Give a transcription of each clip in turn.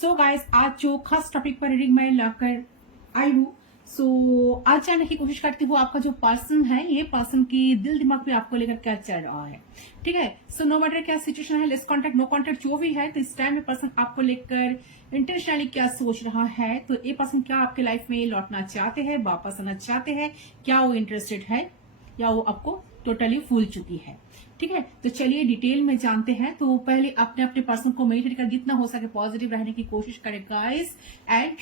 So guys, आज जो खास टॉपिक पर रीडिंग मैं लाकर आई हूँ, सो आज जानने की कोशिश करती हूँ आपका जो पर्सन है, ये पर्सन की दिल दिमाग पे आपको लेकर क्या चल रहा है। ठीक है, सो नो मैटर क्या सिचुएशन है, लेस कॉन्टेक्ट नो कॉन्टेक्ट जो भी है, तो इस टाइम में पर्सन आपको लेकर इंटेंशनली क्या सोच रहा है, तो ये पर्सन क्या आपके लाइफ में लौटना चाहते हैं, वापस आना चाहते हैं, क्या वो इंटरेस्टेड है या वो आपको टोटली भूल चुकी है। ठीक है, तो चलिए डिटेल में जानते हैं। तो पहले अपने अपने पर्सन को मेडिटेट कर जितना हो सके पॉजिटिव रहने की कोशिश करें गाइस, एंड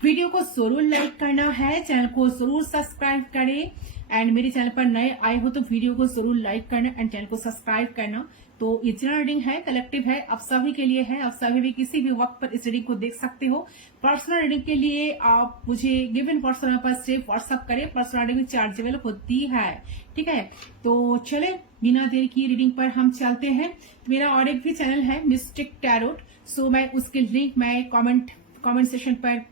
वीडियो को जरूर लाइक करना है, चैनल को जरूर सब्सक्राइब करें, एंड मेरे चैनल पर नए आए हो तो वीडियो को जरूर लाइक करना एंड चैनल को सब्सक्राइब करना। तो ये जनरल रीडिंग है, कलेक्टिव है, आप सभी के लिए है, आप सभी भी किसी भी वक्त पर इस रीडिंग को देख सकते हो। पर्सनल रीडिंग के लिए आप मुझे गिवन पर्सनल पर सिर्फ व्हाट्सअप करें, पर्सनल रीडिंग चार्जेबल होती है। ठीक है, तो चले बिना देर की रीडिंग पर हम चलते हैं। मेरा और एक भी चैनल है मिस्टिक टैरोट, सो मैं उसके लिंक मैं कमेंट सेक्शन पर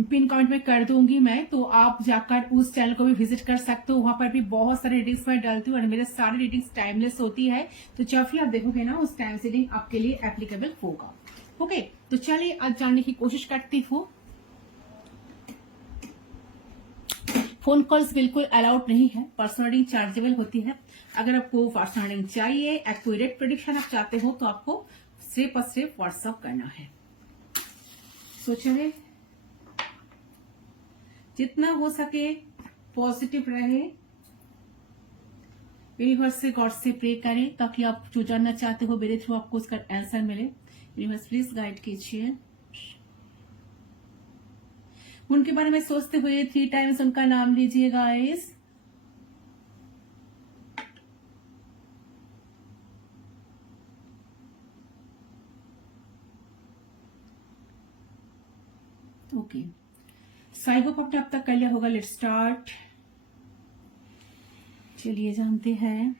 पिन कमेंट में कर दूंगी मैं, तो आप जाकर उस चैनल को भी विजिट कर सकते हो। वहां पर भी बहुत सारे रीडिंग्स मैं डालती हूँ और मेरे सारे रीडिंग्स टाइमलेस होती है, तो जब भी आप देखोगे ना उस टाइम से रीडिंग आपके लिए एप्लीकेबल होगा। ओके, तो चलिए आज जानने की कोशिश करती हूँ। फोन कॉल्स बिल्कुल अलाउड नहीं है, पर्सनल रीडिंग चार्जेबल होती है। अगर आपको पर्सनल रीडिंग चाहिए, एक्यूरेट प्रेडिक्शन आप चाहते हो, तो आपको सिर्फ और सिर्फ व्हाट्सअप करना है। सोचिए, जितना हो सके पॉजिटिव रहे, यूनिवर्स से गॉड से प्रे करें ताकि आप जो जानना चाहते हो मेरे थ्रू आपको उसका आंसर मिले। यूनिवर्स प्लीज गाइड कीजिए। उनके बारे में सोचते हुए 3 टाइम्स उनका नाम लीजिए गाइस। ओके, साई होप आपने अब तक कर लिया होगा। Let's start. चलिए जानते हैं।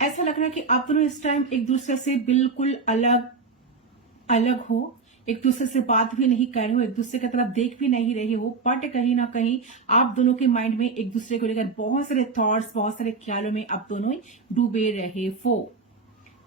ऐसा लग रहा है कि आप दोनों इस टाइम एक दूसरे से बिल्कुल अलग अलग हो, एक दूसरे से बात भी नहीं कर रहे हो, एक दूसरे की तरफ देख भी नहीं रहे हो, बट कहीं ना कहीं आप दोनों के माइंड में एक दूसरे को लेकर बहुत सारे थॉट्स, बहुत सारे ख्यालों में आप दोनों डूबे रहे हो।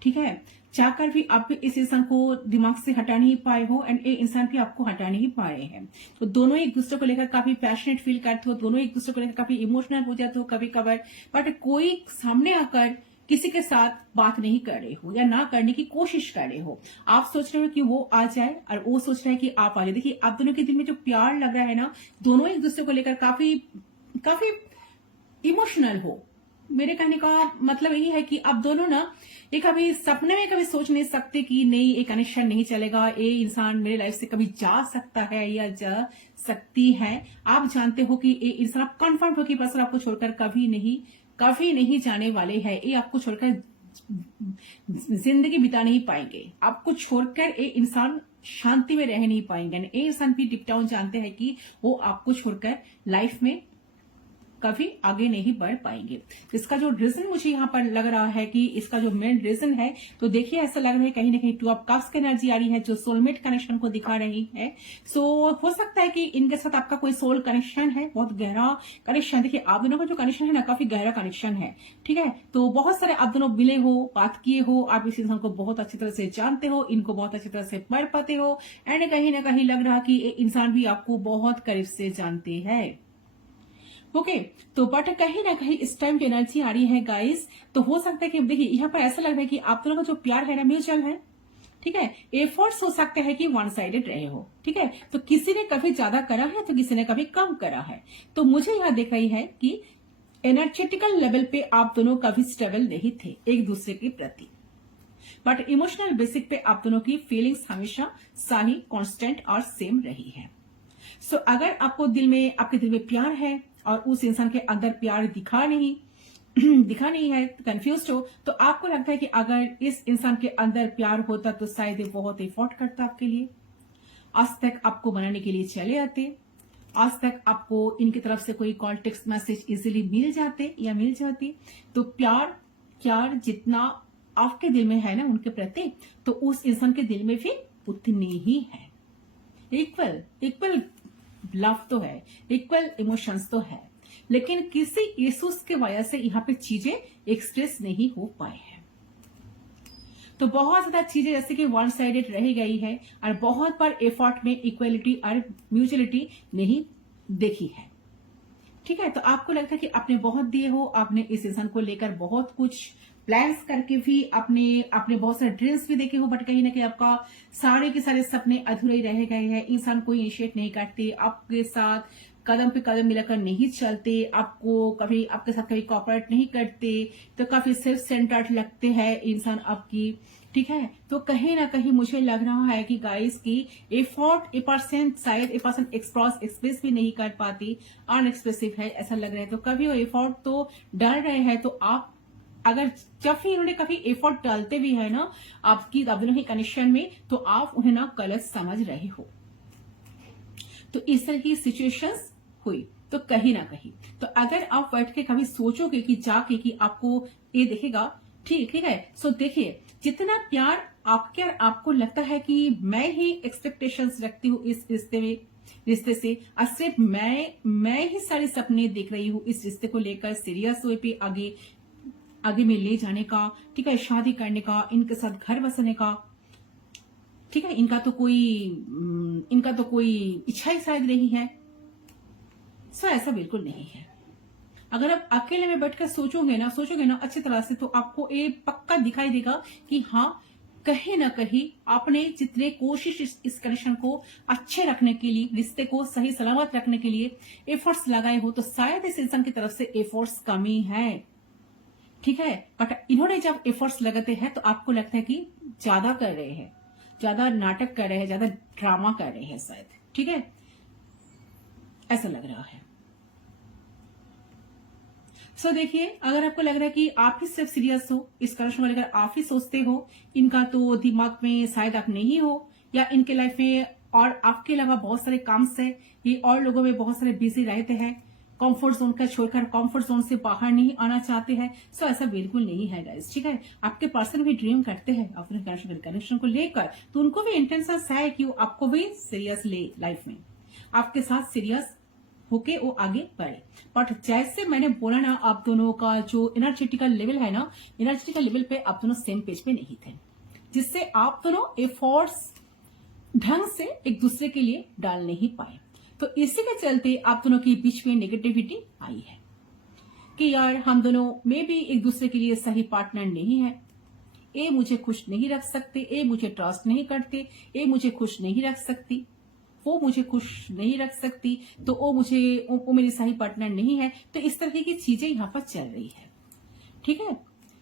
ठीक है, चाहकर भी आप इस इंसान को दिमाग से हटा नहीं पाए हो एंड ये इंसान भी आपको हटा नहीं पाए हैं। तो दोनों एक दूसरे को लेकर काफी पैशनेट फील करते हो, दोनों एक दूसरे को लेकर काफी इमोशनल हो जाते हो कभी कभार, बट कोई सामने आकर किसी के साथ बात नहीं कर रहे हो या ना करने की कोशिश कर रहे हो। आप सोच रहे हो कि वो आ जाए और वो सोच रहा है कि आप आ जाए। देखिए, आप दोनों के दिल में जो प्यार लग रहा है ना, दोनों एक दूसरे को लेकर काफी काफी इमोशनल हो। मेरे कहने का मतलब यही है कि आप दोनों ना ये कभी सपने में कभी सोच नहीं सकते कि नहीं, एक कनेक्शन नहीं चलेगा, ये इंसान मेरे लाइफ से कभी जा सकता है या जा सकती है। आप जानते हो कि ये इंसान, आप कन्फर्म हो कि पर्सन आपको छोड़कर कभी नहीं जाने वाले हैं। ये आपको छोड़कर जिंदगी बिता नहीं पाएंगे, आपको छोड़कर ये इंसान शांति में रह नहीं पाएंगे। ये इंसान भी डिप डाउन जानते हैं कि वो आपको छोड़कर लाइफ में कभी आगे नहीं बढ़ पाएंगे। इसका जो रीजन मुझे यहाँ पर लग रहा है कि इसका जो मेन रीजन है, तो देखिए ऐसा लग रहा है कहीं ना कहीं 2 ऑफ कप्स की एनर्जी आ रही है जो सोलमेट कनेक्शन को दिखा रही है। सो हो सकता है कि इनके साथ आपका कोई सोल कनेक्शन है, बहुत गहरा कनेक्शन। देखिए, आप दोनों का जो कनेक्शन है ना, काफी गहरा कनेक्शन है। ठीक है, तो बहुत सारे आप दोनों मिले हो, बात किए हो, आप इस इंसान को बहुत अच्छी तरह से जानते हो, इनको बहुत अच्छी तरह से पढ़ पाते हो, एंड कहीं ना कहीं लग रहा कि इंसान भी आपको बहुत करीब से जानते हैं। ओके, तो बट कहीं ना कहीं इस टाइम की एनर्जी आ रही है गाइस, तो हो सकता है कि देखिए यहाँ पर ऐसा लग रहा है कि आप दोनों का जो प्यार है ना, म्यूचुअल है। ठीक है, एफर्ट्स हो सकते हैं कि वन साइडेड रहे हो। ठीक है, तो किसी ने कभी ज्यादा करा है तो किसी ने कभी कम करा है। तो मुझे यहाँ दिख रही है कि एनर्जेटिकल लेवल पे आप दोनों कभी स्टेबल नहीं थे एक दूसरे के प्रति, बट इमोशनल बेसिक पे आप दोनों की फीलिंग्स हमेशा सही, कांस्टेंट और सेम रही है। सो अगर आपको आपके दिल में प्यार है और उस इंसान के अंदर प्यार दिखा नहीं है, कंफ्यूज हो, तो आपको लगता है कि अगर इस इंसान के अंदर प्यार होता तो शायद ये बहुत एफर्ट करता आपके लिए, आज तक आपको बनाने के लिए चले आते, आज तक आपको इनकी तरफ से कोई कॉल, टेक्स्ट मैसेज इजीली मिल जाते या मिल जाती। तो प्यार जितना आपके दिल में है ना उनके प्रति, तो उस इंसान के दिल में भी उतनी ही है। इक्वल इक्वल लव तो है, इक्वल इमोशंस तो है, लेकिन किसी इश्यूज के वजह से यहाँ पे चीजें एक्सप्रेस नहीं हो पाए हैं। तो बहुत ज्यादा चीजें जैसे कि वन साइडेड रह गई है और बहुत बार एफर्ट में इक्वलिटी और म्यूचुअलिटी नहीं देखी है। ठीक है, तो आपको लगता है कि आपने बहुत दिए हो, आपने इस इंसान को लेकर बहुत कुछ प्लान्स करके भी आपने बहुत सारे ड्रीम्स भी देखे हो, बट कहीं ना कहीं आपका सारे के सारे सपने अधूरे ही रह गए हैं। इंसान कोई इनिशिएट नहीं करते, आपके साथ कदम पे कदम मिलाकर नहीं चलते, आपके साथ कभी कोऑपरेट नहीं करते, तो काफी सेल्फ सेंटर्ड लगते हैं इंसान आपकी। ठीक है, तो कहीं ना कहीं मुझे लग रहा है कि गाइस की एफर्ट शायद ए पर्सन एक्सप्रेस भी नहीं कर पाती, अनएक्सप्रेसिव है ऐसा लग रहा है। तो कभी वो एफर्ट तो डाल रहे हैं, तो आप अगर जब भी इन्होंने कभी एफर्ट डालते भी है ना आपकी दोनों ही कनेक्शन में, तो आप उन्हें ना गलत समझ रहे हो। तो इस तरह की सिचुएशंस हुई, तो कहीं ना कहीं तो अगर आप बैठ के कभी सोचोगे कि जाके कि आपको ये दिखेगा, ठीक है। सो देखिए, जितना प्यार आपको लगता है कि मैं ही एक्सपेक्टेशंस रखती हूँ इस रिश्ते से, और सिर्फ मैं ही सारे सपने देख रही हूँ इस रिश्ते को लेकर, सीरियस वे पे आगे में ले जाने का, ठीक है, शादी करने का, इनके साथ घर बसने का। ठीक है, इनका तो कोई इच्छा ही शायद नहीं है। सो ऐसा बिल्कुल नहीं है। अगर आप अकेले में बैठकर सोचोगे ना अच्छी तरह से, तो आपको ये पक्का दिखाई देगा कि हाँ, कहीं ना कहीं आपने जितने कोशिश इस कनेक्शन को अच्छे रखने के लिए, रिश्ते को सही सलामत रखने के लिए एफर्ट्स लगाए हो, तो शायद इस इंसान की तरफ से एफर्ट्स कमी है। ठीक है, बट इन्होंने जब एफर्ट्स लगाते हैं तो आपको लगता है कि ज्यादा कर रहे हैं, ज्यादा नाटक कर रहे हैं, ज्यादा ड्रामा कर रहे हैं शायद। ठीक है, ऐसा लग रहा है। सो देखिए, अगर आपको लग रहा है कि आप ही सिर्फ सीरियस हो इस कनेक्शन को लेकर, आप ही सोचते हो, इनका तो दिमाग में शायद आप नहीं हो, या इनके लाइफ में और आपके अलावा बहुत सारे काम है, ये और लोगों में बहुत सारे बिजी रहते हैं, कंफर्ट जोन का छोड़कर कंफर्ट जोन से बाहर नहीं आना चाहते हैं। सो ऐसा बिल्कुल नहीं है गाइस। ठीक है, आपके पर्सन भी ड्रीम करते हैं अपने कनेक्शन को लेकर, तो उनको भी इंटेंशन है कि वो आपको भी सीरियस ले, लाइफ में आपके साथ सीरियस होके वो आगे बढ़े। बट जैसे मैंने बोला ना, आप दोनों का जो एनर्जेटिकल लेवल है ना, एनर्जेटिकल लेवल पे आप दोनों सेम पेज पे नहीं थे, जिससे आप दोनों एफर्ट्स ढंग से एक दूसरे के लिए डाल नहीं पाए। तो इसी के चलते आप दोनों के बीच में नेगेटिविटी आई है कि यार हम दोनों में भी एक दूसरे के लिए सही पार्टनर नहीं है, ये मुझे खुश नहीं रख सकते, ये मुझे ट्रस्ट नहीं करते, ये मुझे खुश नहीं रख सकती, वो मुझे खुश नहीं रख सकती, तो वो मेरी सही पार्टनर नहीं है। तो इस तरह की चीजें यहाँ पर चल रही है। ठीक है,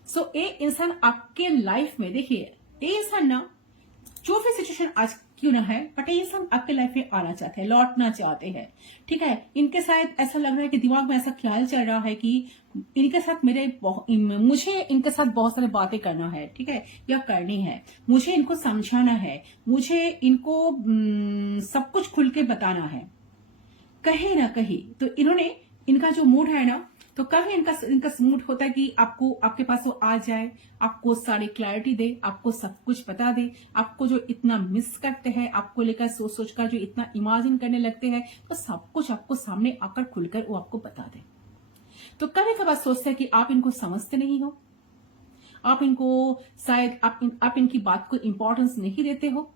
सो ये इंसान आपके लाइफ में, देखिए ये इंसान ना, जो भी सिचुएशन आज क्यों ना है, बट ये इंसान आपके लाइफ में आना चाहते हैं, लौटना चाहते हैं। ठीक है, इनके साथ ऐसा लग रहा है कि दिमाग में ऐसा ख्याल चल रहा है कि इनके साथ मुझे इनके साथ बहुत सारी बातें करना है, ठीक है, या करनी है, मुझे इनको समझाना है, मुझे इनको सब कुछ खुल के बताना है कहीं ना कहीं। तो इनका जो मूड है ना, तो कभी इनका मूड होता है कि आपके पास वो आ जाए, आपको सारी क्लैरिटी दे, आपको सब कुछ बता दे, आपको जो इतना मिस करते हैं, आपको लेकर सोच कर जो इतना इमेजिन करने लगते हैं, तो सब कुछ आपको सामने आकर खुलकर वो आपको बता दे। तो कभी कभार सोचते हैं कि आप इनको समझते नहीं हो, आप इनको शायद आप इनकी बात को इंपॉर्टेंस नहीं देते हो।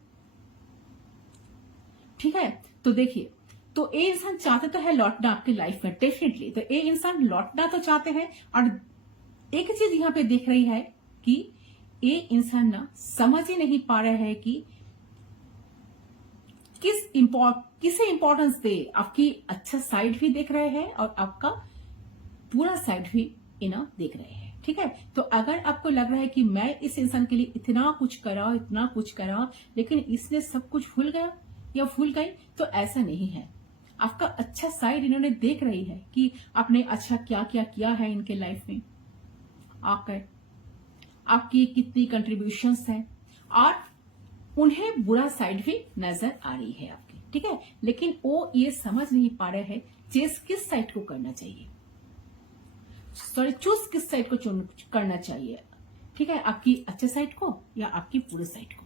ठीक है, तो देखिए, तो ये इंसान चाहते तो है लौटना आपकी लाइफ में, डेफिनेटली। तो ये इंसान लौटना तो चाहते हैं, और एक चीज यहाँ पे दिख रही है कि ये इंसान ना समझ ही नहीं पा रहा है कि किसे इंपॉर्टेंस दे। आपकी अच्छा साइड भी देख रहे हैं और आपका पूरा साइड भी देख रहे हैं। ठीक है, तो अगर आपको लग रहा है कि मैं इस इंसान के लिए इतना कुछ करा, लेकिन इसने सब कुछ भूल गया या भूल गई, तो ऐसा नहीं है। आपका अच्छा साइड इन्होंने देख रही है कि आपने अच्छा क्या क्या किया है इनके लाइफ में आकर, आपकी कितनी कंट्रीब्यूशंस है, और उन्हें बुरा साइड भी नजर आ रही है आपकी। ठीक है, लेकिन वो ये समझ नहीं पा रहे हैं चेस किस साइड को करना चाहिए, चूज किस साइड को करना चाहिए। ठीक है, आपकी अच्छे साइड को या आपकी बुरे साइड को।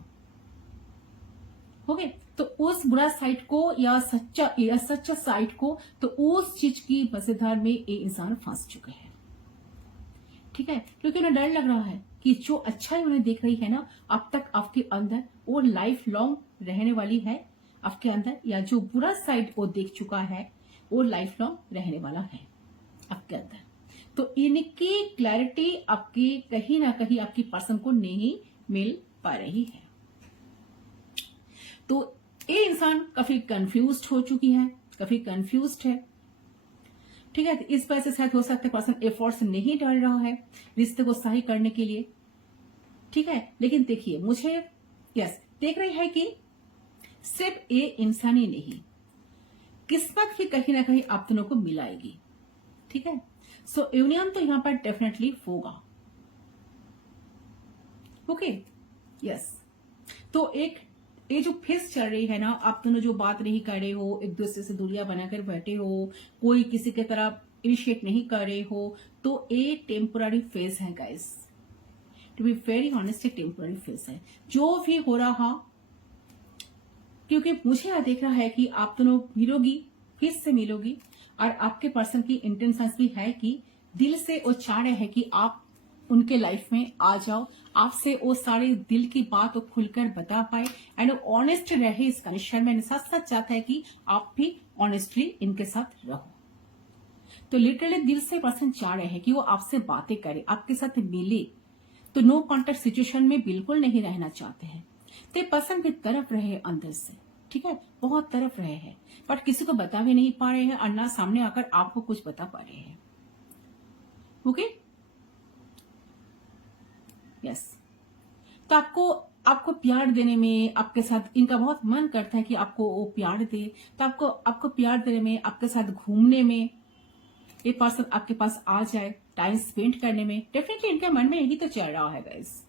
ओके, तो उस बुरा साइड को या सच्चा साइड को, तो उस चीज की मजेदार में ये इंसान फंस चुके हैं। ठीक है, क्योंकि उन्हें डर लग रहा है कि जो अच्छाई उन्हें दिख रही है ना अब तक आपके अंदर, वो लाइफ लॉन्ग रहने वाली है आपके अंदर, या जो बुरा साइड वो देख चुका है वो लाइफ लॉन्ग रहने वाला है आपके अंदर। तो इनकी क्लैरिटी आपकी कहीं ना कहीं आपकी पर्सन को नहीं मिल पा रही है। तो ये इंसान काफी कंफ्यूज्ड हो चुकी है, काफी कंफ्यूज्ड है। ठीक है, तो इस वजह से शायद हो सकता है पर्सन एफर्ट्स नहीं डाल रहा है रिश्ते को सही करने के लिए। ठीक है, लेकिन देखिए मुझे देख रही है कि सिर्फ ये इंसान ही नहीं, किस्मत भी कहीं ना कहीं आप दोनों को मिलाएगी। ठीक है, सो यूनियन तो यहां पर डेफिनेटली होगा। ओके, यस, तो एक ये जो फेस चल रही है ना, आप दोनों जो बात नहीं कर रहे हो, एक दूसरे से दूरियां बनाकर बैठे हो, कोई किसी की तरफ इनिशिएट नहीं कर रहे हो, तो ये टेम्पोररी फेज है guys. To be very honest, temporary phase है जो भी हो रहा। क्योंकि मुझे यह देख रहा है कि आप दोनों मिलोगी, फिर से मिलोगी, और आपके पर्सन की इंटेंशन भी है कि दिल से वो चाह रहे हैं कि आप उनके लाइफ में आ जाओ, आपसे वो सारे दिल की बात वो खुलकर बता पाए एंड ऑनेस्ट रहे इस कनेक्शन में। साथ साथ चाहता है कि आप भी ऑनेस्टली इनके साथ रहो। तो लिटरली दिल से पर्सन चाह रहे हैं कि वो आपसे बातें करे, आपके साथ मिले। तो नो कॉन्टेक्ट सिचुएशन में बिल्कुल नहीं रहना चाहते हैं। तो पर्सन की तरफ रहे अंदर से, ठीक है, बहुत तरफ रहे हैं, बट किसी को बता भी नहीं पा रहे हैं और ना सामने आकर आपको कुछ बता पा रहे हैं। ओके, यस, तो आपको प्यार देने में, आपके साथ इनका बहुत मन करता है कि आपको वो प्यार दे। तो आपको प्यार देने में, आपके साथ घूमने में, ये पर्सन आपके पास आ जाए, टाइम स्पेंड करने में, डेफिनेटली इनके मन में यही तो चल रहा है गाइस,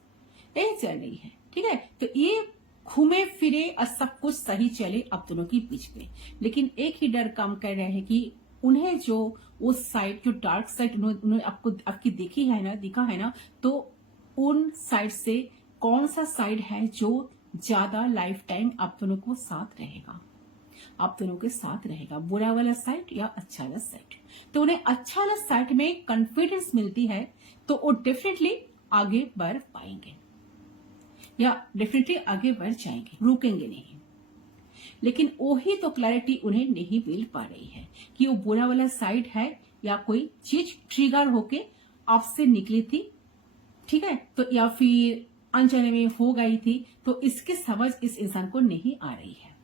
यही चल रही है। ठीक है, तो ये घूमे फिरे और सब कुछ सही चले आप दोनों के बीच में, लेकिन एक ही डर काम कर रहे हैं कि उन्हें जो उस साइड, जो डार्क साइड उन्होंने आपकी दिखा है ना, तो उन साइड से कौन सा साइड है जो ज्यादा लाइफ टाइम आप दोनों को साथ रहेगा, आप दोनों के साथ रहेगा, बुरा वाला साइड या अच्छा वाला साइड। तो उन्हें अच्छा वाला साइड में कॉन्फिडेंस मिलती है, तो वो डेफिनेटली आगे बढ़ पाएंगे या डेफिनेटली आगे बढ़ जाएंगे, रुकेंगे नहीं। लेकिन वही तो क्लैरिटी उन्हें नहीं मिल पा रही है कि वो बुरा वाला साइड है या कोई चीज ट्रिगर होके आपसे निकली थी, ठीक है, तो या फिर अनजाने में हो गई थी। तो इसकी समझ इस इंसान को नहीं आ रही है।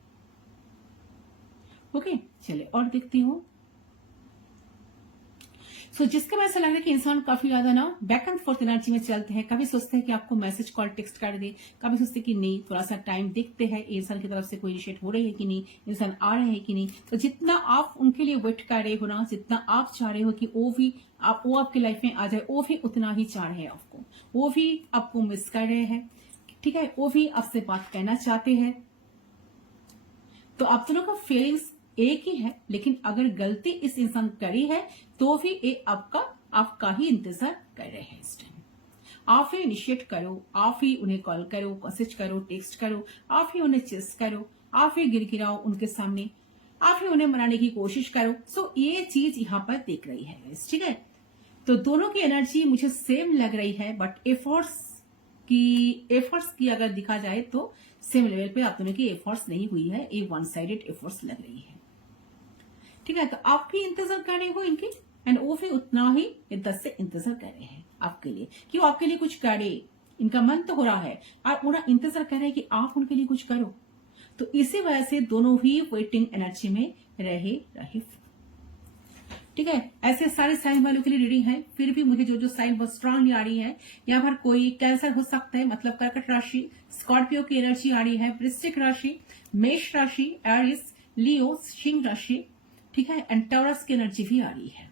ओके, चलिए और देखती हूँ। सो जिसके वजह से लग रहा है कि इंसान काफी ज्यादा ना बैक एंड फोर्थ एनर्जी में चलते हैं। कभी सोचते हैं कि आपको मैसेज कॉल टेक्स्ट कर दे, कभी सोचते हैं कि नहीं, थोड़ा सा टाइम देखते हैं इंसान की तरफ से कोई इनिशिएट हो रही है कि नहीं, इंसान आ रहे हैं कि नहीं। तो जितना आप उनके लिए वेट कर रहे हो ना, जितना आप चाह रहे हो कि वो आपकी लाइफ में आ जाए, वो भी उतना ही चाह रहे हैं आपको, वो भी आपको मिस कर रहे हैं। ठीक है, वो भी आपसे बात करना चाहते हैं। तो आप दोनों का फीलिंग्स एक ही है, लेकिन अगर गलती इस इंसान करी है तो भी ये आपका ही इंतजार कर रहे हैं इस टाइम। आप ही इनिशिएट करो, आप ही उन्हें कॉल करो, मैसेज करो, टेक्स्ट करो, आप ही उन्हें चेस करो, आप ही गिरगिराओ उनके सामने, आप ही उन्हें मनाने की कोशिश करो। सो ये चीज यहाँ पर देख रही है गाइस, ठीक है। तो दोनों की एनर्जी मुझे सेम लग रही है, बट एफर्ट्स की अगर दिखा जाए तो सेम लेवल पे आप दोनों की एफर्ट्स नहीं हुई है, ये वन साइडेड एफर्ट्स लग रही है। ठीक है, तो आप भी इंतजार कर रहे हो इनकी एंड वो भी उतना ही इद्दत से इंतजार कर रहे हैं आपके लिए कि वो आपके लिए कुछ करे। इनका मन तो हो रहा है और उन्हें इंतजार कर रहे हैं कि आप उनके लिए कुछ करो। तो इसी वजह से दोनों ही वेटिंग एनर्जी में रहे। ठीक है, ऐसे सारे साइन वालों के लिए रीडिंग है। फिर भी मुझे जो साइन बहुत स्ट्रांगली आ रही है, यहाँ पर कोई कैंसर हो सकता है, मतलब कर्कट राशि, स्कॉर्पियो की एनर्जी आ रही है, वृश्चिक राशि, मेष राशि, एरिस, लियो, सिंह राशि, ठीक है, एंड टॉरस की एनर्जी भी आ रही है।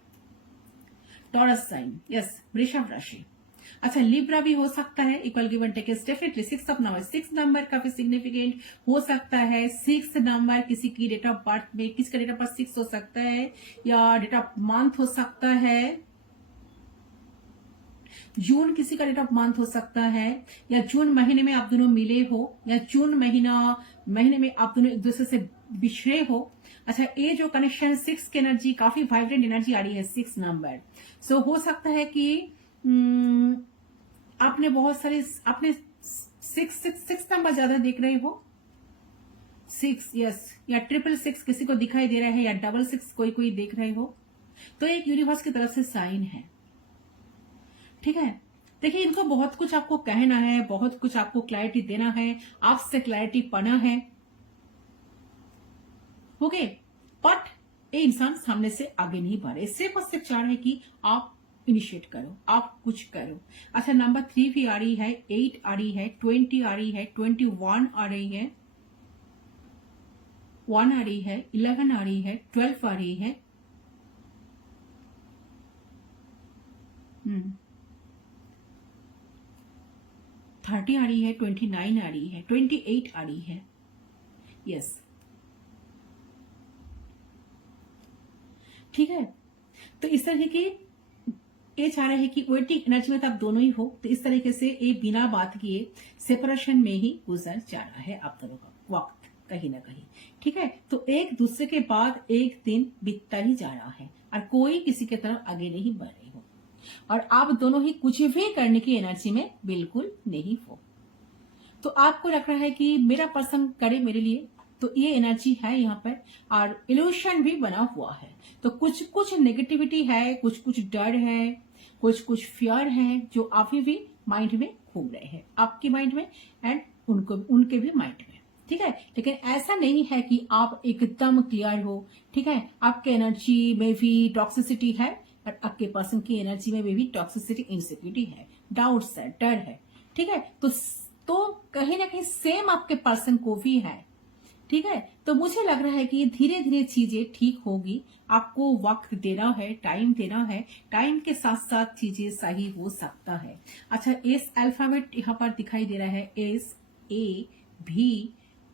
टॉरस साइन, यस, वृषभ राशि। अच्छा, लिब्रा भी हो सकता है, equal give and take is definitely 6 number काफी सिग्निफिकेंट हो सकता है। 6 नंबर किसी की डेट ऑफ बर्थ में, किसी का डेट ऑफ बर्थ 6 हो सकता है या डेट ऑफ मंथ हो सकता है। जून किसी का डेट ऑफ मंथ हो सकता है, या जून महीने में आप दोनों मिले हो, या जून महीने में आप दोनों एक दूसरे से बिछड़े हो। अच्छा, ये जो कनेक्शन 6 की एनर्जी काफी वाइब्रेंट एनर्जी आ रही है, 6 नंबर। सो हो सकता है कि आपने बहुत सारे आपने 6 नंबर ज्यादा देख रहे हो, 6 यस, या 666 किसी को दिखाई दे रहा है, या 66 कोई देख रहे हो, तो एक यूनिवर्स की तरफ से साइन है। ठीक है, देखिए इनको बहुत कुछ आपको कहना है, बहुत कुछ आपको क्लैरिटी देना है, आपसे क्लैरिटी पाना है। ओके, बट ये इंसान सामने से आगे नहीं बढ़ रहे, सिर्फ और सिर्फ चाह रहे कि आप इनिशिएट करो, आप कुछ करो। अच्छा, नंबर 3 भी आ रही है, 8 आ रही है, 20 आ रही है, 21 आ रही है, 1 आ रही है, 11 आ रही है, 12 आ रही है, 30 आ रही है, 29 आ रही है, 28 आ रही है। यस, ठीक है। तो इस तरह की ये चाह रहे हैं कि वेटिंग एनर्जी में तो आप दोनों ही हो, तो इस तरीके से ये बिना बात किए सेपरेशन में ही गुजर जा रहा है आप दोनों का वक्त कहीं ना कहीं। ठीक है, तो एक दूसरे के बाद एक दिन बीतता ही जा रहा है और कोई किसी की तरफ आगे नहीं बढ़ रही हो, और आप दोनों ही कुछ भी करने की एनर्जी में बिल्कुल नहीं हो। तो आपको लग रहा है कि मेरा पर्सन करे मेरे लिए, तो ये एनर्जी है यहाँ पर, और इल्यूशन भी बना हुआ है। तो कुछ कुछ नेगेटिविटी है, कुछ कुछ डर है, कुछ कुछ फियर है, जो अभी भी माइंड में घूम रहे हैं, आपके माइंड में एंड उनके भी माइंड में। ठीक है, लेकिन ऐसा नहीं है कि आप एकदम क्लियर हो। ठीक है, आपके एनर्जी में भी टॉक्सिसिटी है, और आपके पर्सन की एनर्जी में भी टॉक्सिसिटी, इनसिक्योरिटी है, डाउट्स है, डर है। ठीक है, तो कहीं ना कहीं सेम आपके पर्सन को भी है। ठीक है, तो मुझे लग रहा है कि धीरे धीरे चीजें ठीक होगी, आपको वक्त देना है, टाइम देना है, टाइम के साथ साथ चीजें सही हो सकता है। अच्छा, एस अल्फाबेट यहाँ पर दिखाई दे रहा है, एस ए भी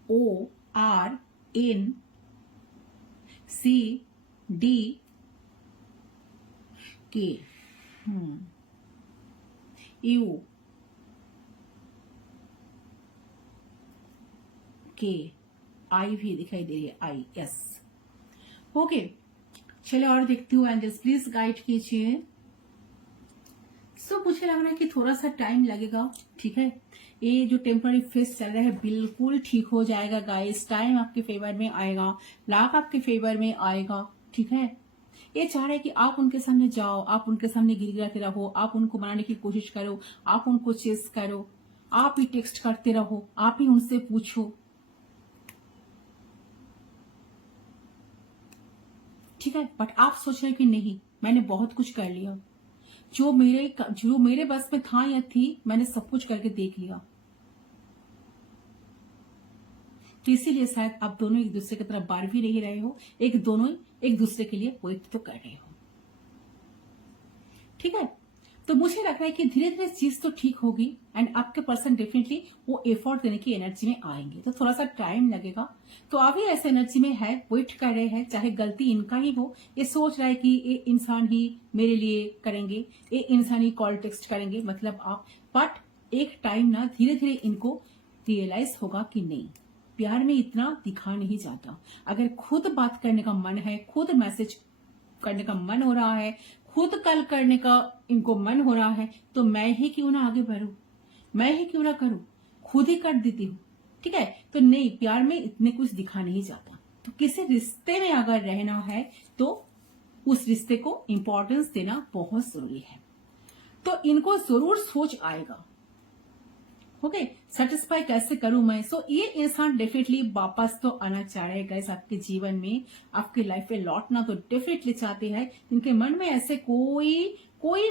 O R N C D K U K I भी दिखाई दे रही है, आई, यस। ओके, चलिए और देखती हूँ, एंजल्स प्लीज गाइड कीजिए। सो मुझे लग रहा है कि थोड़ा सा टाइम लगेगा। ठीक है, ये जो टेम्पररी फेस चल रहा है बिल्कुल ठीक हो जाएगा गाइस, टाइम आपके फेवर में आएगा, लाख आपके फेवर में आएगा। ठीक है, ये चाह रहे हैं कि आप उनके सामने जाओ, आप उनके सामने गिड़गिड़ाते रहो, आप उनको मनाने की कोशिश करो, आप उनको चेस करो, आप ही टेक्स्ट करते रहो, आप ही उनसे पूछो। ठीक है, बट आप सोच रहे हैं कि नहीं, मैंने बहुत कुछ कर लिया, जो मेरे बस में था या थी, मैंने सब कुछ करके देख लिया। तो इसीलिए शायद आप दोनों एक दूसरे की तरफ बार भी नहीं रहे हो, दोनों एक दूसरे के लिए वेट तो कर रहे हो। ठीक है, तो मुझे लग रहा है कि धीरे धीरे चीज तो ठीक होगी, एंड आपके पर्सन डेफिनेटली वो एफर्ट देने की एनर्जी में आएंगे, तो थोड़ा सा टाइम लगेगा। तो अभी ऐसे एनर्जी में है, वेट कर रहे हैं, चाहे गलती इनका ही हो, ये सोच रहा है कि ये इंसान ही मेरे लिए करेंगे, ये इंसान ही कॉल टेक्स्ट करेंगे, मतलब आप, बट एक टाइम ना धीरे धीरे इनको रियलाइज होगा कि नहीं, प्यार में इतना दिखा नहीं जाता। अगर खुद बात करने का मन है, खुद मैसेज करने का मन हो रहा है, खुद कल करने का इनको मन हो रहा है, तो मैं ही क्यों ना आगे बढ़ूं, मैं ही क्यों ना करूं, खुद ही कर देती हूँ। ठीक है, तो नहीं, प्यार में इतने कुछ दिखा नहीं जाता। तो किसी रिश्ते में अगर रहना है तो उस रिश्ते को इंपॉर्टेंस देना बहुत जरूरी है। तो इनको जरूर सोच आएगा, ओके, सेटिस्फाई कैसे करूं मैं। सो ये इंसान डेफिनेटली वापस तो आना चाह रहे हैं आपके जीवन में, आपकी लाइफ में लौटना तो डेफिनेटली चाहते हैं। इनके मन में ऐसे कोई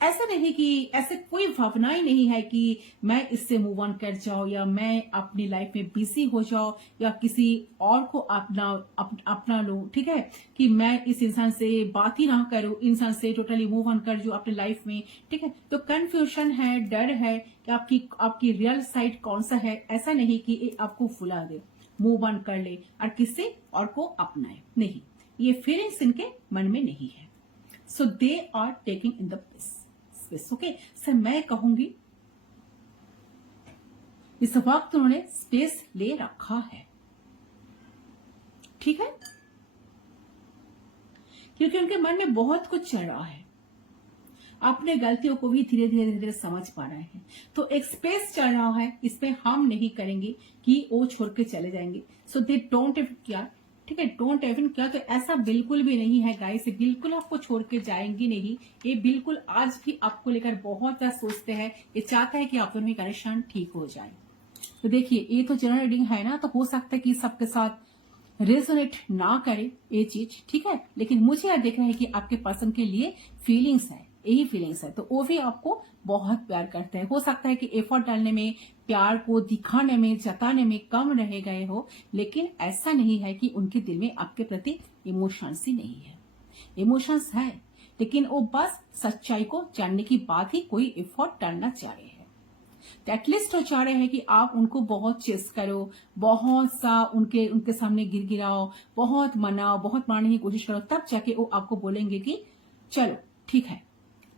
ऐसा नहीं कि ऐसे कोई भावना ही नहीं है कि मैं इससे मूव ऑन कर जाऊं, या मैं अपनी लाइफ में बिजी हो जाऊं, या किसी और को अपना लूं। ठीक है, कि मैं इस इंसान से बात ही ना करूं, इंसान से टोटली मूव ऑन कर जाऊं अपनी लाइफ में। ठीक है, तो कंफ्यूजन है, डर है कि आपकी रियल साइड कौन सा है। ऐसा नहीं कि ये आपको फुला दे, मूव ऑन कर ले और किसी और को अपनाए, नहीं, ये फीलिंग्स इनके मन में नहीं है। So they are taking in the space. Okay, sir मैं कहूंगी इस वक्त उन्होंने स्पेस ले रखा है, ठीक है, क्योंकि उनके मन में बहुत कुछ चल रहा है, अपने गलतियों को भी धीरे धीरे धीरे धीरे समझ पा रहे हैं। तो एक स्पेस चल रहा है, इसमें हम नहीं करेंगे कि वो छोड़ के चले जाएंगे। सो दे डोंट इवन केयर, ठीक है, डोंट इवन केयर। तो ऐसा बिल्कुल भी नहीं है गाइस, बिल्कुल आपको छोड़ के जाएंगे नहीं। ये बिल्कुल आज भी आपको लेकर बहुत ज्यादा सोचते हैं, ये चाहता है कि आप दोनों की कनेक्शन ठीक हो जाए। तो देखिए, ये तो जनरल रीडिंग है ना, तो हो सकता है कि सबके साथ रेजोनेट ना करे ये चीज, ठीक है, लेकिन मुझे यह देख रहा है कि आपके पर्सन के लिए फीलिंग्स है, यही फीलिंग्स है, तो वो भी आपको बहुत प्यार करते हैं। हो सकता है कि एफर्ट डालने में, प्यार को दिखाने में, जताने में कम रह गए हो, लेकिन ऐसा नहीं है कि उनके दिल में आपके प्रति इमोशंस ही नहीं है। इमोशंस है, लेकिन वो बस सच्चाई को जानने की बात ही कोई एफर्ट डालना चाह रहे हैं। एटलीस्ट वो चाह रहे हैं कि आप उनको बहुत चेस करो, बहुत सा उनके सामने गिराओ, बहुत मनाओ, बहुत मारने की कोशिश करो, तब जाके वो आपको बोलेंगे कि चलो ठीक है,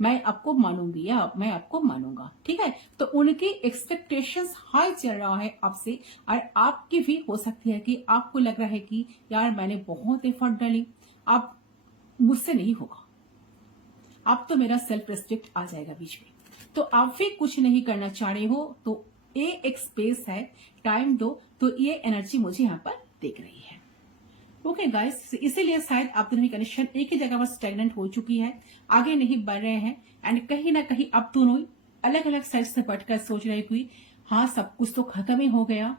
मैं आपको मानूंगी या मैं आपको मानूंगा, ठीक है। तो उनकी एक्सपेक्टेशंस हाई चल रहा है आपसे, और आपकी भी हो सकती है कि आपको लग रहा है कि यार मैंने बहुत एफर्ट डाली, अब मुझसे नहीं होगा, अब तो मेरा सेल्फ रिस्पेक्ट आ जाएगा बीच में, तो आप भी कुछ नहीं करना चाह रहे हो। तो ये एक स्पेस है, टाइम दो। तो ये एनर्जी मुझे यहाँ पर दिख रही है। ओके गाइस, इसीलिए शायद आप दोनों की कनेक्शन एक ही जगह पर स्टेगनेंट हो चुकी है, आगे नहीं बढ़ रहे हैं, एंड कहीं ना कहीं अब दोनों अलग अलग साइड से बैठकर सोच रहे हुई, हाँ सब कुछ तो खत्म ही हो गया,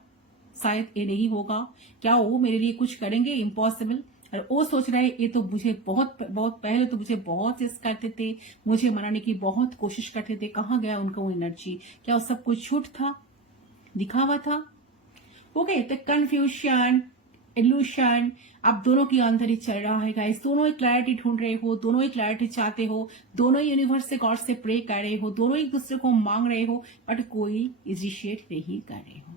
शायद ये नहीं होगा, क्या वो मेरे लिए कुछ करेंगे, इम्पॉसिबल। और वो सोच रहे ये तो मुझे बहुत बहुत पहले तो मुझे बहुत चेस करते थे, मुझे मनाने की बहुत कोशिश करते थे, कहाँ गया उनका वो एनर्जी, क्या वो सब कुछ झूठ था, दिखावा था। ओके, तो कंफ्यूजन, इल्यूशन आप दोनों के अंदर ही चल रहा है गाइस। दोनों ही क्लैरिटी ढूंढ रहे हो, दोनों ही क्लैरिटी चाहते हो, दोनों ही यूनिवर्स से, गॉड से प्रे कर रहे हो, दोनों एक दूसरे को मांग रहे हो, बट कोई इनिशिएट नहीं कर रहे हो।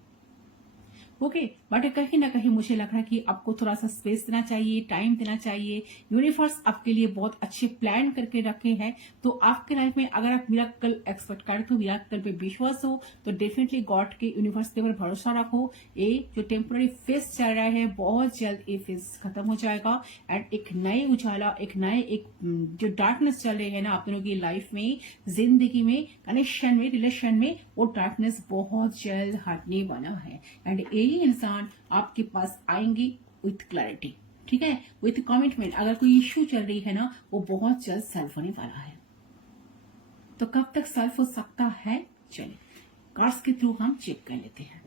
ओके, बट कहीं ना कहीं मुझे लग रहा है कि आपको थोड़ा सा स्पेस देना चाहिए, टाइम देना चाहिए। यूनिवर्स आपके लिए बहुत अच्छे प्लान करके रखे हैं। तो आपके लाइफ में अगर आप मिरेकल एक्सपेक्ट करते हो, मिरेकल पे विश्वास हो, तो डेफिनेटली गॉड के, यूनिवर्स के ऊपर भरोसा रखो। ये जो टेम्पोररी फेस चल रहा है, बहुत जल्द ये फेस खत्म हो जाएगा, एंड एक नए उजाला, एक जो डार्कनेस चल रही है ना आप दोनों की लाइफ में, जिंदगी में, कनेक्शन में, रिलेशन में, वो डार्कनेस बहुत जल्द हटने वाला है, एंड यही इंसान आपके पास आएंगे विथ क्लैरिटी, ठीक है, विथ कमिटमेंट। अगर कोई इश्यू चल रही है ना, वो बहुत जल्द सॉल्व होने वाला है। तो कब तक सॉल्व हो सकता है, चलिए कार्ड्स के थ्रू हम चेक कर लेते हैं,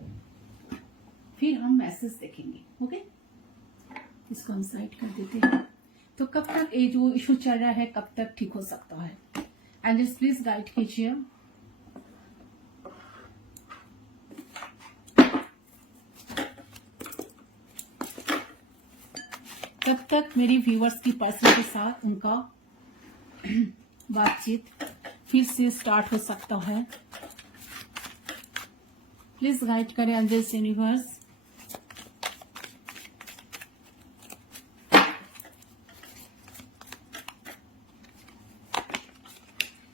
फिर हम मैसेज देखेंगे। ओके, इसको हम साइड कर देते हैं। तो कब तक ये जो इश्यू चल रहा है, कब तक ठीक हो सकता है, एंजल्स प्लीज गाइड कीजिए। तब तक मेरे व्यूअर्स की पर्सन के साथ उनका बातचीत फिर से स्टार्ट हो सकता है। प्लीज गाइड करें angels universe.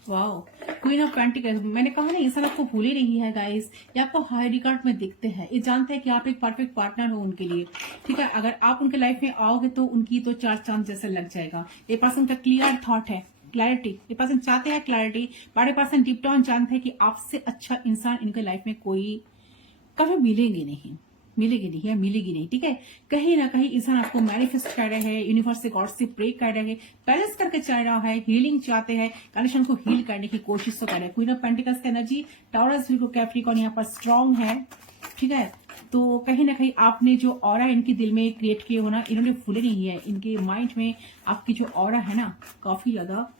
Wow, queen of pentacles. मैंने कहा ना, इंसान आपको भूल ही नहीं है गाइस, ये आपको हाई रिकॉर्ड में दिखते हैं, ये जानते हैं कि आप एक परफेक्ट पार्टनर हो उनके लिए, ठीक है। अगर आप उनके लाइफ में आओगे तो उनकी तो चार चांद जैसे लग जाएगा। ये पर्सन का क्लियर थॉट है, क्लैरिटी, ये पर्सन चाहते हैं क्लैरिटी, बट ये पर्सन डीप डाउन जानते हैं कि आपसे अच्छा इंसान इनके लाइफ में कोई कभी मिलेगी नहीं, ठीक है। कहीं ना कहीं इंसान आपको मैनिफेस्ट कर रहे हैं, यूनिवर्स से, गॉड से प्रे कर रहे हैं, बैलेंस करके चल रहा है, हीलिंग चाहते हैं, कनेक्शन को हील करने की कोशिश तो कर रहे हैं। क्वीन ऑफ पेंटिकल्स का एनर्जी टॉरस, वीगो, कैप्रिकॉर्न यहाँ पर स्ट्रांग है, ठीक है। तो कहीं ना कहीं आपने जो ऑरा इनके दिल में क्रिएट किए हो ना, इन्होंने भूले नहीं है, इनके माइंड में आपकी जो ऑरा है ना, काफी ज्यादा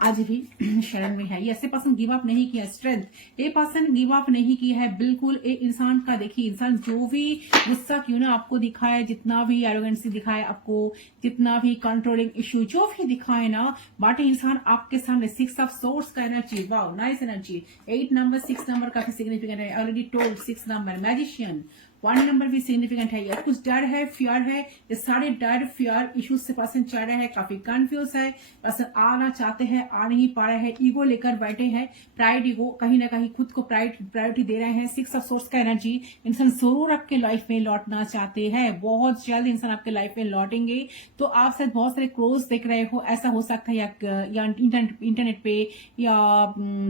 आज भी शरण में है। ये ऐसे पर्सन गिव अप नहीं किया, स्ट्रेंथ, ये पर्सन गिव अप नहीं किया है बिल्कुल। ये इंसान का देखिए, इंसान जो भी गुस्सा क्यों ना आपको दिखाए, जितना भी एरोगेंसी दिखाए आपको, जितना भी कंट्रोलिंग इश्यू जो भी दिखाए ना, बट इंसान आपके सामने 6 ऑफ सोर्स का energy, wow nice energy, 8 number, 6 number काफी सिग्निफिकेंट है, already told 6 number, magician, 1 number भी सिग्निफिकेंट है। या कुछ डर है, फियर है, ये सारे डर फियर इश्यूज से पर्सन चल रहा है, काफी कंफ्यूज है, पर्सन आना चाहते हैं, आ नहीं पा रहे हैं, ईगो लेकर बैठे हैं, प्राइड ईगो, कहीं ना कहीं खुद को प्रायोरिटी दे रहे हैं। 6 ऑफ सोर्स का एनर्जी, इंसान जरूर आपके लाइफ में लौटना चाहते हैं, बहुत जल्द इंसान आपके लाइफ में लौटेंगे। तो आप शायद बहुत सारे क्लोज देख रहे हो, ऐसा हो सकता है या इंटरनेट पे या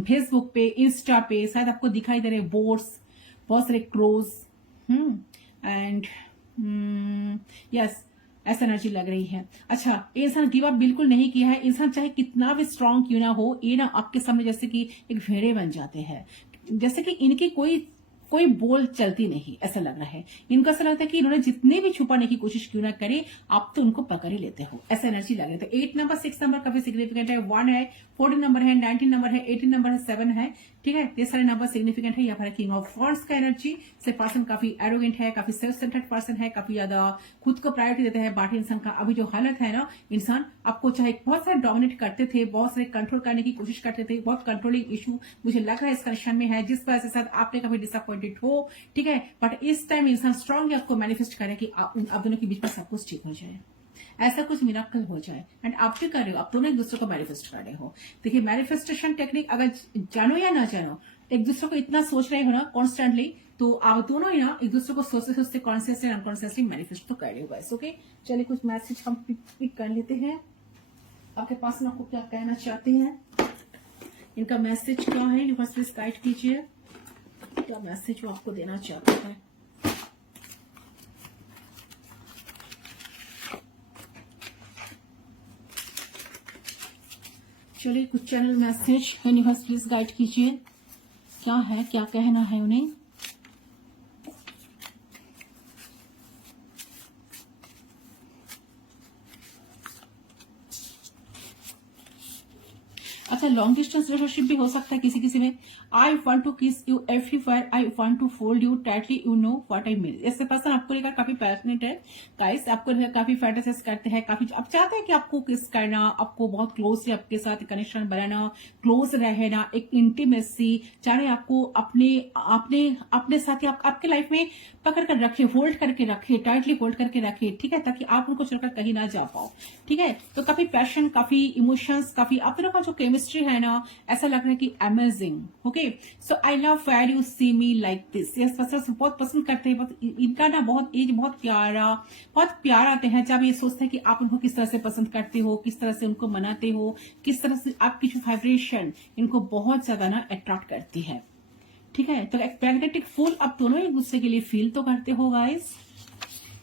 फेसबुक पे, इंस्टा पे शायद आपको दिखाई दे रहे बोर्ड्स, बहुत सारे क्लोज एंड यस, ऐसा एनर्जी लग रही है। अच्छा, ये इंसान गिव अप बिल्कुल नहीं किया है। इंसान चाहे कितना भी स्ट्रांग क्यों ना हो, ये ना आपके सामने जैसे कि एक भेड़े बन जाते हैं, जैसे कि इनकी कोई बोल चलती नहीं, ऐसा लग रहा है। इनको ऐसा लगता है कि इन्होंने जितने भी छुपाने की कोशिश क्यों ना करे, आप तो उनको पकड़ ही लेते हो, ऐसा एनर्जी लग रहा है। तो 8 नंबर 6 नंबर काफी सिग्निफिकेंट है, 1 है, 14 नंबर है, 19 नंबर है, 18 नंबर है, 7 है, ठीक है। ये सारे नंबर सिग्निफिकेंट है। यहाँ पर किंग ऑफ वॉन्ड्स का एनर्जी से पर्सन काफी एरोगेंट है, काफी सेल्फ सेंटर्ड पर्सन है, काफी ज्यादा खुद को प्रायोरिटी देता है। बाकी इंसान का अभी जो हालत है ना, इंसान आपको चाहे बहुत सारे डोमिनेट करते थे, बहुत सारे कंट्रोल करने की कोशिश करते थे, बहुत कंट्रोलिंग इशू मुझे लग रहा है इस कनेक्शन में है, जिस वजह से शायद आपने कभी डिसअपॉइंटेड हो, ठीक है। बट इस टाइम इंसान स्ट्रांगली आपको मैनिफेस्ट करे कि आप दोनों के बीच में सब कुछ ठीक हो जाए, ऐसा कुछ मिराकल हो जाए। एंड आप भी कर रहे हो, आप दोनों एक दूसरे को मैनिफेस्ट कर रहे हो। देखिए, मैनिफेस्टेशन टेक्निक अगर जानो या ना जानो, एक दूसरे को इतना सोच रहे हो ना कॉन्स्टेंटली, तो आप दोनों ही ना एक दूसरे को सोचते सोचते कॉन्शियसली अनकॉन्शियसली मैनिफेस्ट तो कर रहे हो गाइस। ओके, चलिए कुछ मैसेज हम पिक कर लेते हैं। आपके पास में आपको क्या कहना चाहते हैं, इनका मैसेज क्या है, यूनिवर्स गाइड कीजिए, क्या मैसेज वो आपको देना चाहते हैं। चलिए कुछ channel message universe please guide कीजिए, क्या है, क्या कहना है उन्हें। अच्छा, लॉन्ग डिस्टेंस रिलेशनशिप भी हो सकता है किसी किसी में। I want to kiss you everywhere, I want to fold you tightly, you know what I mean. ऐसे पर्सन आपको लेकर काफी पैशनेट है गाइस, आपको लेकर काफी फैंटेसाइज करते हैं, काफी आप चाहते हैं कि आपको किस करना, आपको बहुत क्लोज आपके साथ कनेक्शन बनाना, क्लोज रहना, एक इंटीमेसी, चाहे आपको अपने साथ आपके लाइफ में पकड़ कर रखे, होल्ड करके रखे, टाइटली होल्ड करके रखे, ठीक है, ताकि आप उनको छोड़कर कहीं ना जा पाओ, ठीक है। तो काफी पैशन, काफी इमोशंस, काफी आप दोनों का जो केमिस्ट्री है ना, ऐसा लग रहा है कि amazing. Okay, so I love where you see me like this. Yes, बहुत पसंद करते हैं, इनका ना बहुत प्यार आते हैं जब ये सोचते हैं कि आप उनको किस तरह से पसंद करते हो, किस तरह से उनको मनाते हो, किस तरह से आपकी जो वाइब्रेशन इनको बहुत ज्यादा ना अट्रैक्ट करती है, ठीक है। तो एक मैग्नेटिक फूल आप दोनों एक दूसरे के लिए फील तो करते हो guys.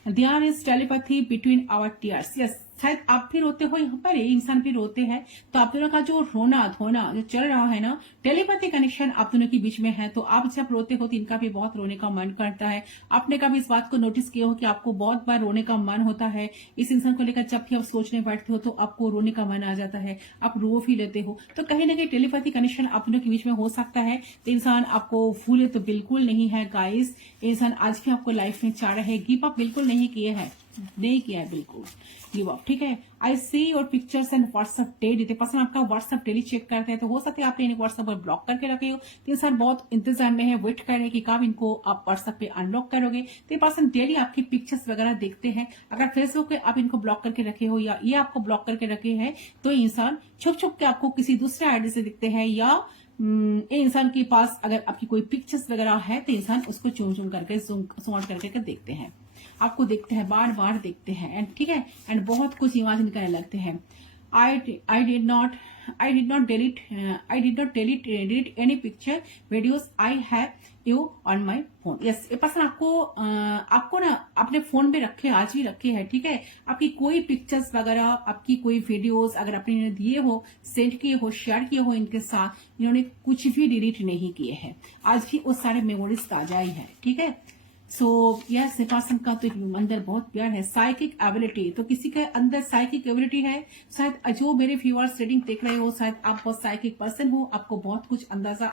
There is telepathy between our tears. Yes, शायद आप भी रोते हो, यहाँ पर ये इंसान भी रोते हैं, तो आप दोनों का जो रोना धोना जो चल रहा है ना, टेलीपैथी कनेक्शन आप दोनों के बीच में है। तो आप जब रोते हो तो इनका भी बहुत रोने का मन करता है। आपने कभी इस बात को नोटिस किया हो कि आपको बहुत बार रोने का मन होता है इस इंसान को लेकर, जब भी आप सोचने बैठते हो तो आपको रोने का मन आ जाता है, आप रो भी लेते हो। तो कहीं ना कहीं टेलीपैथी कनेक्शन आप दोनों के बीच में हो सकता है। तो इंसान आपको भूले तो बिल्कुल नहीं है गाइस, इंसान आज भी आपको लाइफ में चाह रहे हैं, गिव अप बिल्कुल नहीं किया है बिल्कुल गिव अप, ठीक है। I see your pictures and WhatsApp daily. Person आपका व्हाट्सएप डेली चेक करते हैं, तो हो सकता है आपने इन्हें व्हाट्सएप पर ब्लॉक करके रखे हो, तो इंसान बहुत इंतजार में है, वेट कर रहे हैं कि कब इनको आप व्हाट्सएप पे अनब्लॉक करोगे। तो ये पर्सन डेली आपकी पिक्चर्स वगैरह देखते हैं। अगर फेसबुक पे आप इनको ब्लॉक करके रखे हो या ये आपको ब्लॉक करके रखे हैं, तो इंसान छुप छुप के आपको किसी दूसरे आईडी से दिखते हैं, या ये इंसान के पास अगर आपकी कोई पिक्चर्स वगैरह है तो इंसान उसको चूम चूम करके जूम आउट करके देखते हैं, आपको देखते हैं, बार बार देखते हैं, एंड ठीक है, एंड बहुत कुछ इमेजिन करने लगते हैं। I did not delete any picture videos I have you on my phone. Yes, ये पर्सन आपको ना अपने फोन में रखे, आज भी रखे हैं, ठीक है। आपकी कोई पिक्चर्स वगैरह, आपकी कोई वीडियोस अगर आपने इन्हें दिए हो, सेंड किए हो, शेयर किए हो इनके साथ, इन्होंने कुछ भी डिलीट नहीं किए हैं, आज भी वो सारे मेमोरीज ताजा ही है, ठीक है। सो यस, पर्सन का तो अंदर बहुत प्यार है। साइकिक एबिलिटी, तो किसी के अंदर साइकिक एबिलिटी है, शायद जो मेरे व्यूअर्स रीडिंग देख रहे हो, शायद आप बहुत साइकिक पर्सन हो, आपको बहुत कुछ अंदाजा